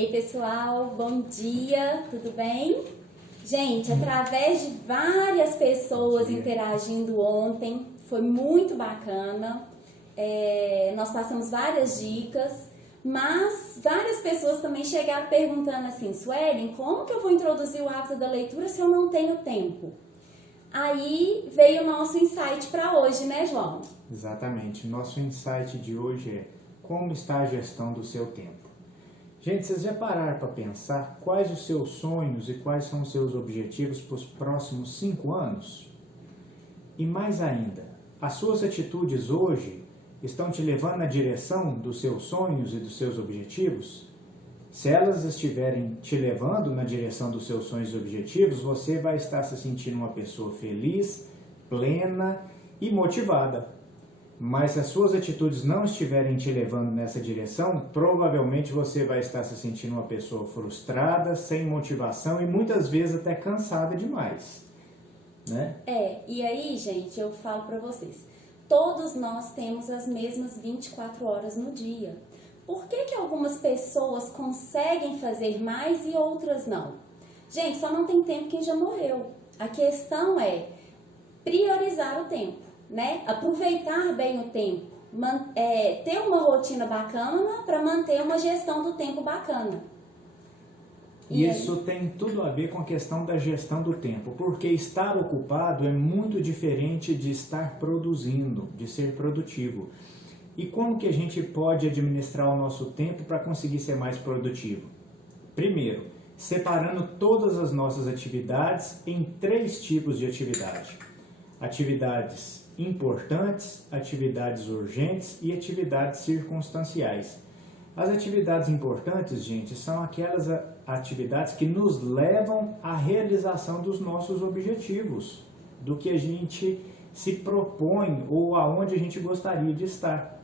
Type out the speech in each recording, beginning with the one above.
Ei pessoal, bom dia, tudo bem? Gente, através de várias pessoas interagindo ontem, foi muito bacana, nós passamos várias dicas, mas várias pessoas também chegaram perguntando assim, Suelen, como que eu vou introduzir o hábito da leitura se eu não tenho tempo? Aí veio o nosso insight para hoje, né, João? Exatamente, nosso insight de hoje é como está a gestão do seu tempo. Gente, vocês já pararam para pensar quais os seus sonhos e quais são os seus objetivos para os próximos 5 anos? E mais ainda, as suas atitudes hoje estão te levando na direção dos seus sonhos e dos seus objetivos? Se elas estiverem te levando na direção dos seus sonhos e objetivos, você vai estar se sentindo uma pessoa feliz, plena e motivada. Mas se as suas atitudes não estiverem te levando nessa direção, provavelmente você vai estar se sentindo uma pessoa frustrada, sem motivação e muitas vezes até cansada demais, né? E aí, gente, eu falo pra vocês, todos nós temos as mesmas 24 horas no dia. Por que algumas pessoas conseguem fazer mais e outras não? Gente, só não tem tempo quem já morreu. A questão é priorizar o tempo. Né? Aproveitar bem o tempo, ter uma rotina bacana para manter uma gestão do tempo bacana. Isso tem tudo a ver com a questão da gestão do tempo, porque estar ocupado é muito diferente de estar produzindo, de ser produtivo. E como que a gente pode administrar o nosso tempo para conseguir ser mais produtivo? Primeiro, separando todas as nossas atividades em 3 tipos de atividade. Atividades importantes, atividades urgentes e atividades circunstanciais. As atividades importantes, gente, são aquelas atividades que nos levam à realização dos nossos objetivos, do que a gente se propõe ou aonde a gente gostaria de estar.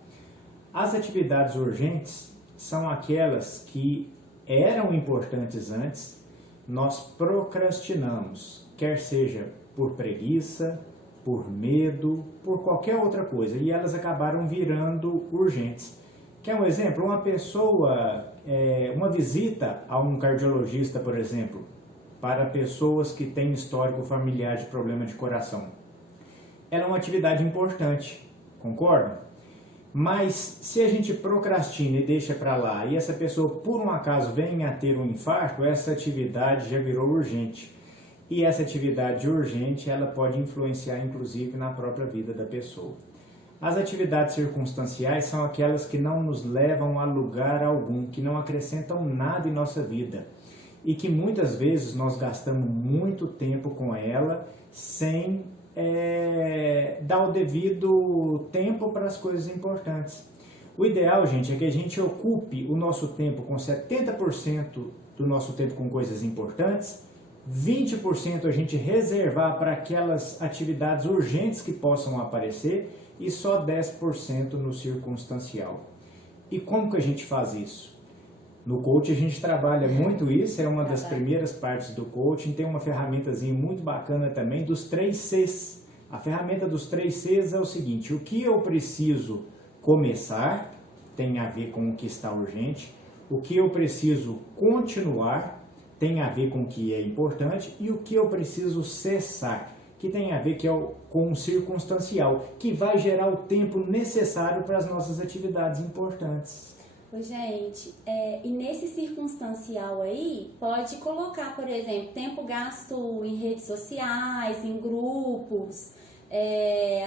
As atividades urgentes são aquelas que eram importantes antes, nós procrastinamos, quer seja por preguiça, por medo, por qualquer outra coisa, e elas acabaram virando urgentes. Quer um exemplo? Uma pessoa, uma visita a um cardiologista, por exemplo, para pessoas que têm histórico familiar de problema de coração. Ela é uma atividade importante, concorda? Mas se a gente procrastina e deixa para lá, e essa pessoa por um acaso vem a ter um infarto, essa atividade já virou urgente. E essa atividade urgente, ela pode influenciar inclusive na própria vida da pessoa. As atividades circunstanciais são aquelas que não nos levam a lugar algum, que não acrescentam nada em nossa vida. E que muitas vezes nós gastamos muito tempo com ela sem dar o devido tempo para as coisas importantes. O ideal, gente, é que a gente ocupe o nosso tempo com 70% do nosso tempo com coisas importantes, 20% a gente reservar para aquelas atividades urgentes que possam aparecer e só 10% no circunstancial. E como que a gente faz isso? No coaching a gente trabalha muito isso, é uma das primeiras partes do coaching, tem uma ferramentazinha muito bacana também dos 3 Cs. A ferramenta dos 3 Cs é o seguinte, o que eu preciso começar tem a ver com o que está urgente, o que eu preciso continuar tem a ver com o que é importante e o que eu preciso cessar, que tem a ver com o circunstancial, que vai gerar o tempo necessário para as nossas atividades importantes. Gente, e nesse circunstancial aí, pode colocar, por exemplo, tempo gasto em redes sociais, em grupos,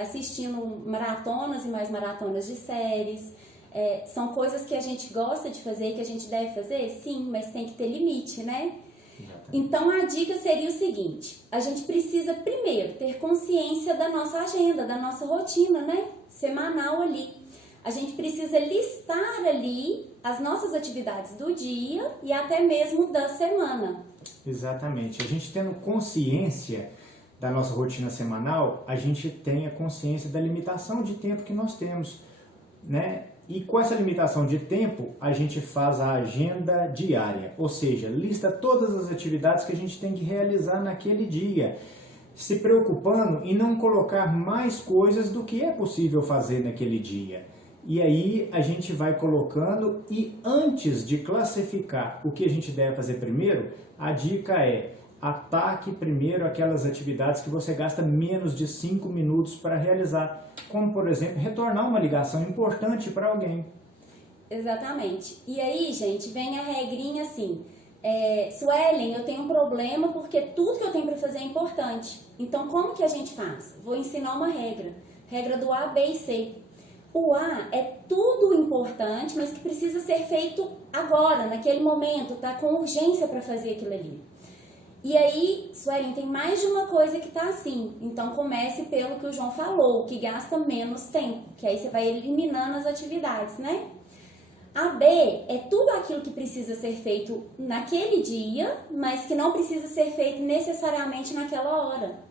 assistindo maratonas e mais maratonas de séries. São coisas que a gente gosta de fazer, que a gente deve fazer? Sim, mas tem que ter limite, né? Exatamente. Então a dica seria o seguinte, a gente precisa primeiro ter consciência da nossa agenda, da nossa rotina, né? Semanal ali. A gente precisa listar ali as nossas atividades do dia e até mesmo da semana. Exatamente. A gente tendo consciência da nossa rotina semanal, a gente tem a consciência da limitação de tempo que nós temos, né? E com essa limitação de tempo, a gente faz a agenda diária, ou seja, lista todas as atividades que a gente tem que realizar naquele dia, se preocupando em não colocar mais coisas do que é possível fazer naquele dia. E aí a gente vai colocando, e antes de classificar o que a gente deve fazer primeiro, a dica é: ataque primeiro aquelas atividades que você gasta menos de 5 minutos para realizar, como por exemplo, retornar uma ligação importante para alguém. Exatamente. E aí, gente, vem a regrinha assim: Suelen, eu tenho um problema porque tudo que eu tenho para fazer é importante. Então, como que a gente faz? Vou ensinar uma regra do A, B e C. O A é tudo importante, mas que precisa ser feito agora, naquele momento, tá com urgência para fazer aquilo ali. E aí, Suelen, tem mais de uma coisa que tá assim. Então, comece pelo que o João falou, que gasta menos tempo, que aí você vai eliminando as atividades, né? A B é tudo aquilo que precisa ser feito naquele dia, mas que não precisa ser feito necessariamente naquela hora.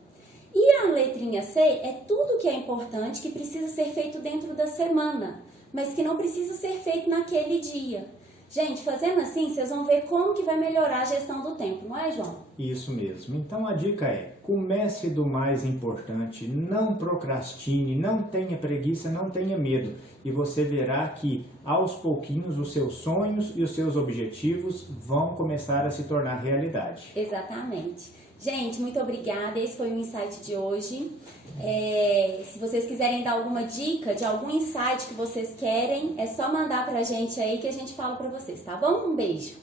E a letrinha C é tudo que é importante, que precisa ser feito dentro da semana, mas que não precisa ser feito naquele dia. Gente, fazendo assim, vocês vão ver como que vai melhorar a gestão do tempo, não é, João? Isso mesmo. Então a dica é: comece do mais importante, não procrastine, não tenha preguiça, não tenha medo. E você verá que aos pouquinhos os seus sonhos e os seus objetivos vão começar a se tornar realidade. Exatamente. Gente, muito obrigada. Esse foi o insight de hoje. Se vocês quiserem dar alguma dica de algum insight que vocês querem, é só mandar pra gente aí que a gente fala pra vocês, tá bom? Um beijo!